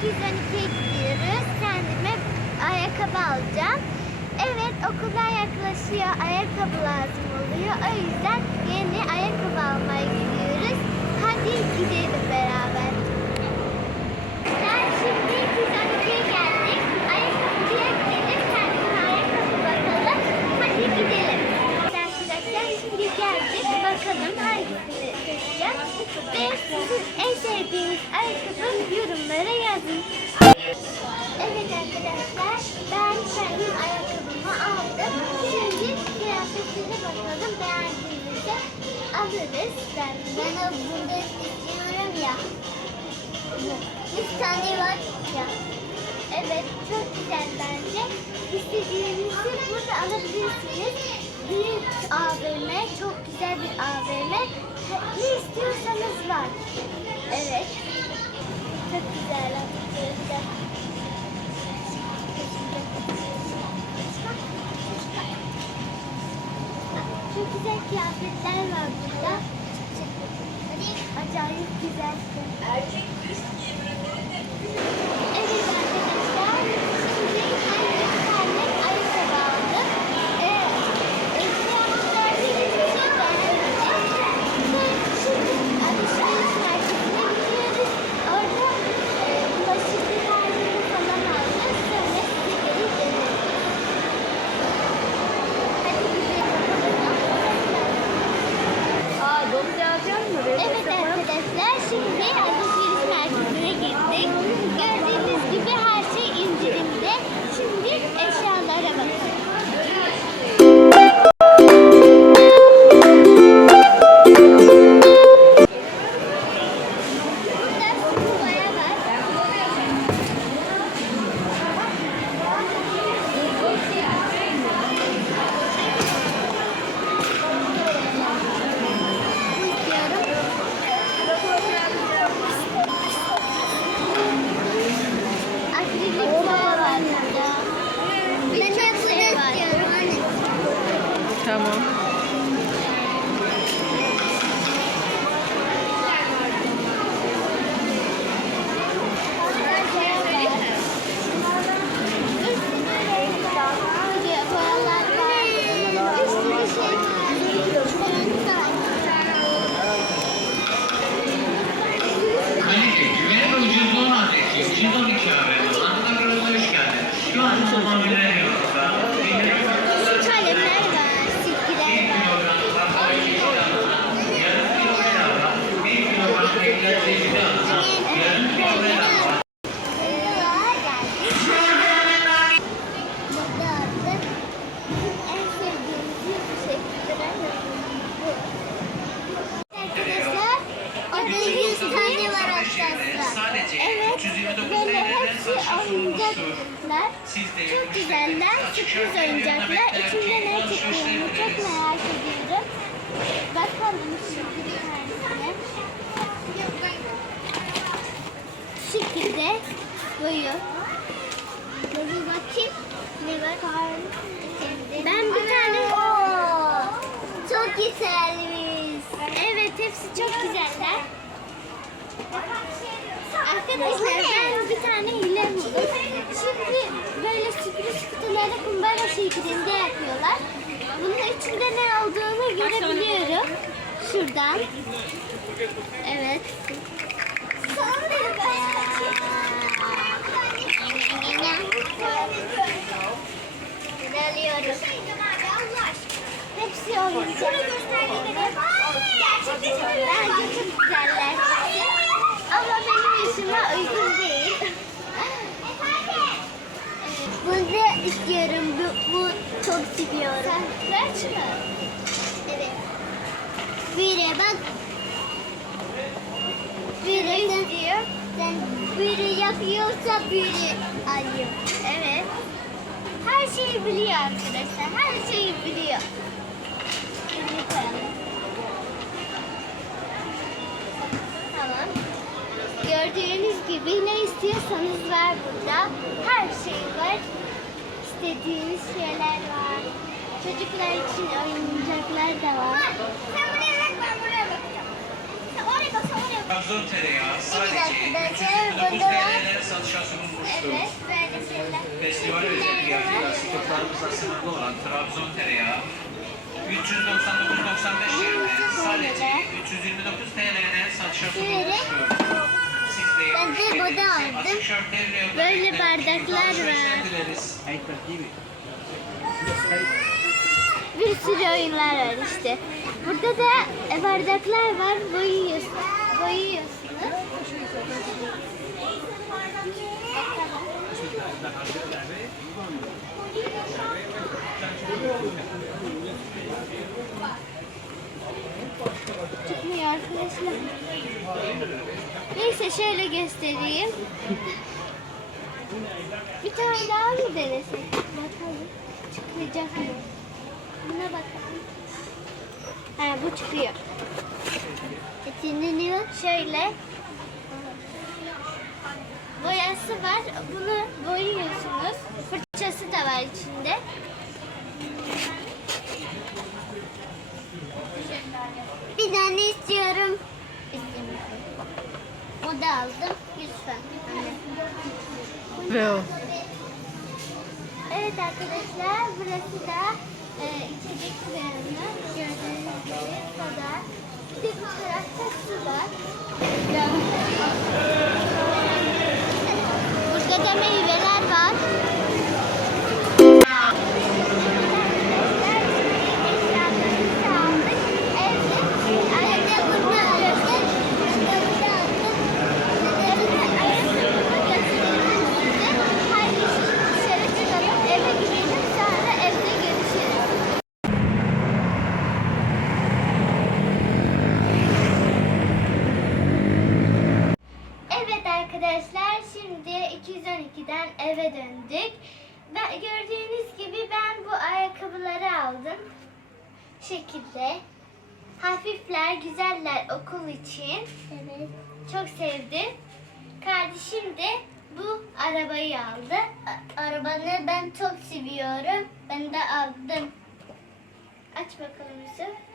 212'ye gidiyoruz. Kendime ayakkabı alacağım. Evet okuldan yaklaşıyor. Ayakkabı lazım oluyor. O yüzden yeni ayakkabı almaya gidiyoruz. Hadi gidelim beraber. Ben şimdi 212'ye geldik. Ayakkabıcıya gidelim. Kendime ayakkabı bakalım. Hadi gidelim. Arkadaşlar şimdi geldik. Bakalım hangisini seçeceğim. Ve sizin en sevdiğiniz ayakkabı yorumlara yazın. Evet arkadaşlar ben kendim ayakkabımı aldım. Şimdi kıyafetine bakalım beğendiğimizde alırız. Ben, ben bunu istiyorum ya. Bir tane var ya. Evet çok güzel bence. İstediğinizi burada alabilirsiniz. Büyük AVM, çok güzel bir AVM. Ne istiyorsanız var. Evet. Çok güzel. Çok güzel kıyafetler var burada. Acayip güzel. Evet oyuncaklar. Çok güzeller, sürpriz oyuncaklar. İçinde ne çıktığını çok merak ediyorum. Bakalım şimdi bir tanesine. Şu şekilde boyu. Bir bakayım. Ne var? Ben bir tane... Çok güzelmiş. Evet, hepsi çok güzeller. Arkadaşlar ben bir tane hile buldum. Şimdi böyle sürpriz kutuları kumbara şeklinde yapıyorlar. Bunun içinde ne olduğunu görebiliyorum. Şuradan. Evet. İlerliyoruz. Hepsi oyuncak. Bence çok güzeller. Ama benim yaşıma uygun değil. Bunu istiyorum. Bu, bu çok seviyorum. Kaç mı? Evet. Bire bak. Bire istiyor. Sen biri yapıyorsa biri alıyor. Evet. Her şeyi biliyor arkadaşlar. Her şeyi biliyor. Koyalım. Tamam. Gördüğünüz gibi ne istiyorsanız var burada. Her şey var. İstediğiniz şeyler var. Çocuklar için oyuncaklar da var. Sen buraya bak ben buraya bakacağım. Sen oraya bak sen oraya bak. Trabzon tereyağı sadece arkadaşlar 309 burada var. TL'ye satışa sunulmuştur. Evet böyle şeyler. Festival özel fiyatıyla stoklarımızda sınırlı olan Trabzon tereyağı 399.95 yerine sadece 329 TL'ye satışa sunulmuştur. Siz de Ben de burada aldım. Böyle bardaklar var. Bir sürü oyunlar var işte. Burada da bardaklar var. Boyuyorsun. Boyuyorsunuz. Çıkmıyor arkadaşlar. Neyse şöyle göstereyim. Bir tane daha mı denesek? Bakalım. Çıkacak mı? Buna bakalım. Ha bu çıkıyor. Etininiyor. Şöyle. Boyası var. Bunu boyuyorsunuz. Fırçası da var içinde. Bir tane istiyorum. İstemiyorum. Da aldım. Lütfen. Ve o. Evet arkadaşlar burası da e, içecek bölümü. Gördüğünüz gibi soda. Bir de bu tarafta su var. Arkadaşlar şimdi 212'den eve döndük. Ben, gördüğünüz gibi ben bu ayakkabıları aldım. Şu şekilde. Hafifler, güzeller okul için. Evet. Çok sevdim. Kardeşim de bu arabayı aldı. arabanı ben çok seviyorum. Ben de aldım. Aç bakalım Yusuf.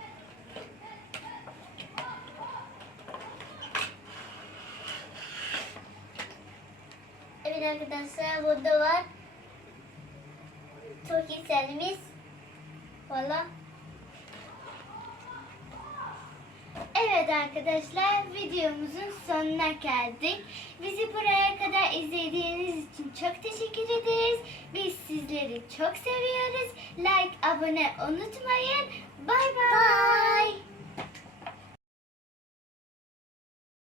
Arkadaşlar burada var. Çok güzelimiz. Valla. Evet arkadaşlar videomuzun sonuna geldik. Bizi buraya kadar izlediğiniz için çok teşekkür ederiz. Biz sizleri çok seviyoruz. Like, abone unutmayın. Bay bay.